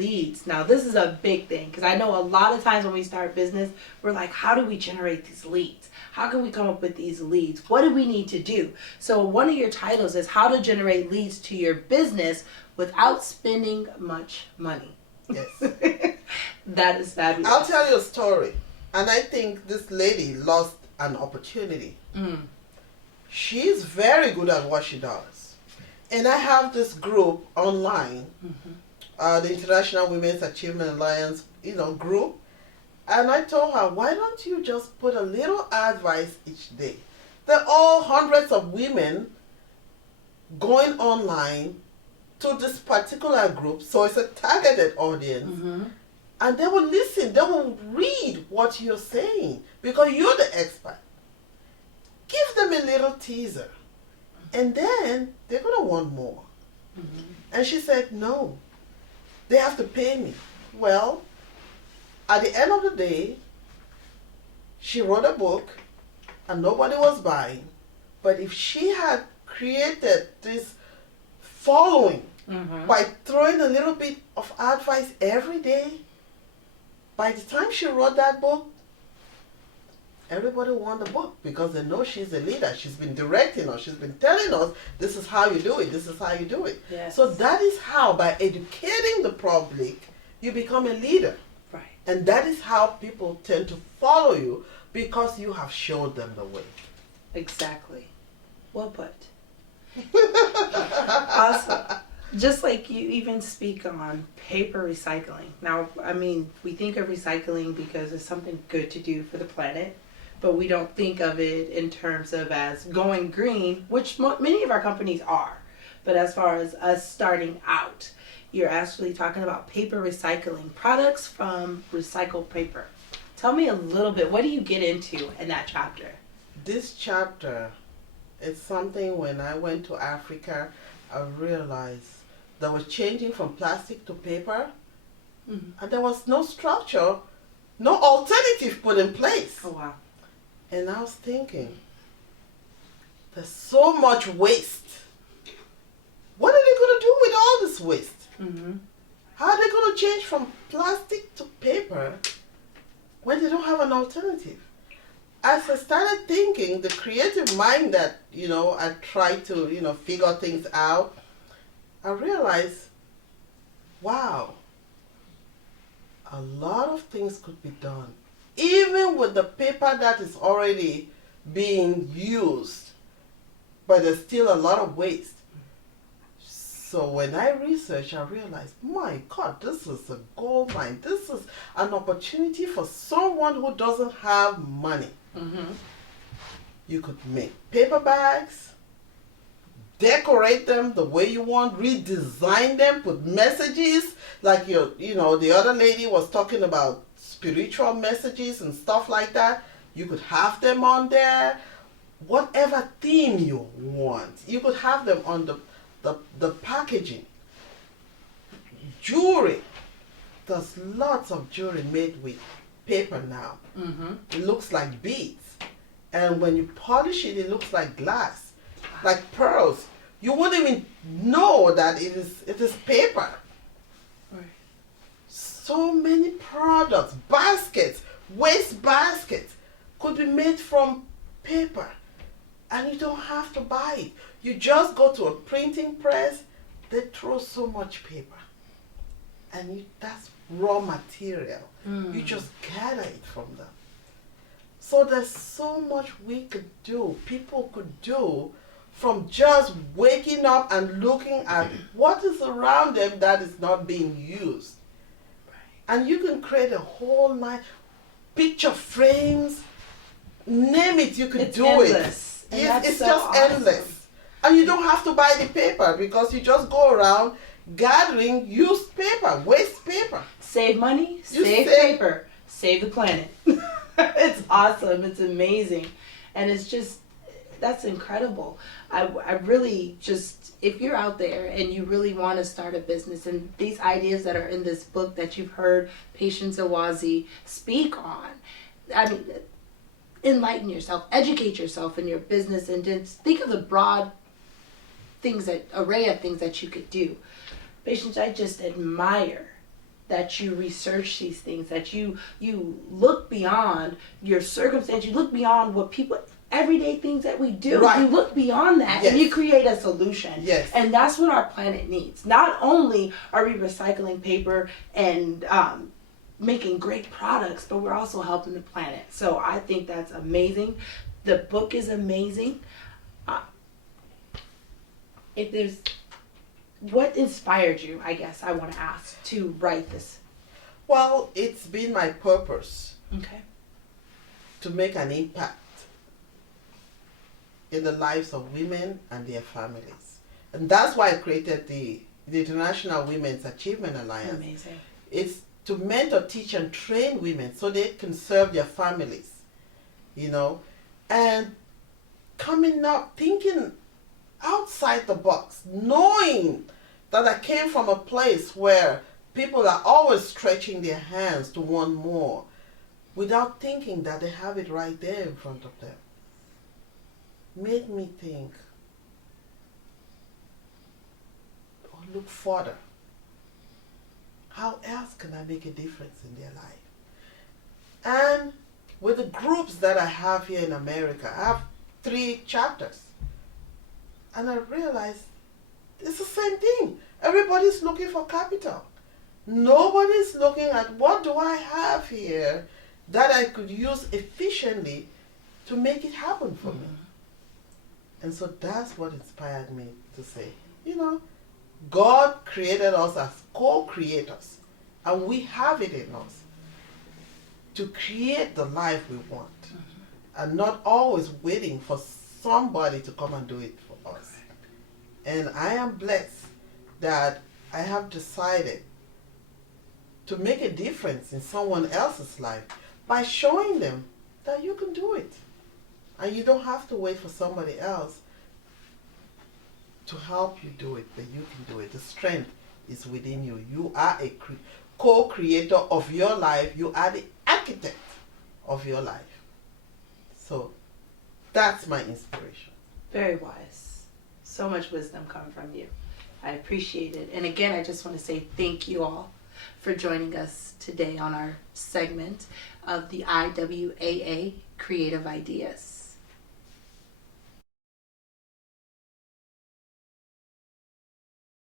leads. Now, this is a big thing because I know a lot of times when we start business, we're like, how do we generate these leads? How can we come up with these leads? What do we need to do? So one of your titles is how to generate leads to your business without spending much money. Yes. That is fabulous. I'll tell you a story. And I think this lady lost an opportunity. She's very good at what she does. And I have this group online, the International Women's Achievement Alliance, group. And I told her, why don't you just put a little advice each day? They're all hundreds of women going online to this particular group. So it's a targeted audience. And they will listen. They will read what you're saying because you're the expert. Give them a little teaser. And then they're going to want more. And she said, no, they have to pay me. Well, at the end of the day, she wrote a book and nobody was buying. But if she had created this following by throwing a little bit of advice every day, by the time she wrote that book, everybody won the book because they know she's a leader. She's been directing us. She's been telling us, this is how you do it. This is how you do it. Yes. So that is how, by educating the public, you become a leader. Right. And that is how people tend to follow you because you have showed them the way. Exactly. Well put. Awesome. Just like you even speak on paper recycling. Now, I mean, we think of recycling because it's something good to do for the planet, but we don't think of it in terms of as going green, which many of our companies are. But as far as us starting out, you're actually talking about paper recycling, products from recycled paper. Tell me a little bit, what do you get into in that chapter? This chapter is something when I went to Africa, I realized that was changing from plastic to paper, and there was no structure, no alternative put in place. Oh, wow. And I was thinking, there's so much waste. What are they going to do with all this waste? How are they going to change from plastic to paper when they don't have an alternative? As I started thinking, the creative mind that, I tried to, figure things out, I realized, wow, a lot of things could be done. Even with the paper that is already being used, but there's still a lot of waste. So when I researched, I realized, my God, this is a gold mine. This is an opportunity for someone who doesn't have money. You could make paper bags, decorate them the way you want, redesign them, put messages, like the other lady was talking about spiritual messages and stuff like that. You could have them on there. Whatever theme you want, you could have them on the packaging. Jewelry. There's lots of jewelry made with paper now. It looks like beads. And when you polish it, it looks like glass, like pearls. You wouldn't even know that it is paper. Right. So many products, baskets, waste baskets could be made from paper. And you don't have to buy it. You just go to a printing press, they throw so much paper. And that's raw material. You just gather it from them. So there's so much we could do, people could do, from just waking up and looking at what is around them that is not being used. And you can create a whole line, picture frames, name it, you could do endless. it. Yes, it's so just awesome. Endless. And you don't have to buy the paper because you just go around gathering used paper, waste paper. Save money, save paper, save the planet. It's awesome. It's amazing. And it's just, that's incredible. I really just, if you're out there and you really want to start a business and these ideas that are in this book that you've heard Patience Awazi speak on, I mean, enlighten yourself, educate yourself in your business, and just think of the broad array of things that you could do. Patience, I just admire that you research these things, that you look beyond your circumstance, you look beyond what people, everyday things that we do. Right. You look beyond that, Yes. and you create a solution. Yes. And that's what our planet needs. Not only are we recycling paper and making great products, but we're also helping the planet. So I think that's amazing. The book is amazing. If there's, what inspired you, I guess I want to ask, to write this? Well, it's been my purpose Okay. to make an impact in the lives of women and their families. And that's why I created the International Women's Achievement Alliance. Amazing. It's to mentor, teach, and train women so they can serve their families, and coming up, thinking outside the box, knowing that I came from a place where people are always stretching their hands to want more without thinking that they have it right there in front of them. Made me think or look further. How else can I make a difference in their life? And with the groups that I have here in America, I have 3 chapters. And I realized it's the same thing. Everybody's looking for capital. Nobody's looking at what do I have here that I could use efficiently to make it happen for me. And so that's what inspired me to say, God created us as co-creators, and we have it in us to create the life we want, and not always waiting for somebody to come and do it for us. And I am blessed that I have decided to make a difference in someone else's life by showing them that you can do it. And you don't have to wait for somebody else to help you do it, but you can do it. The strength is within you. You are a co-creator of your life. You are the architect of your life. So that's my inspiration. Very wise. So much wisdom coming from you. I appreciate it. And again, I just want to say thank you all for joining us today on our segment of the IWAA Creative Ideas.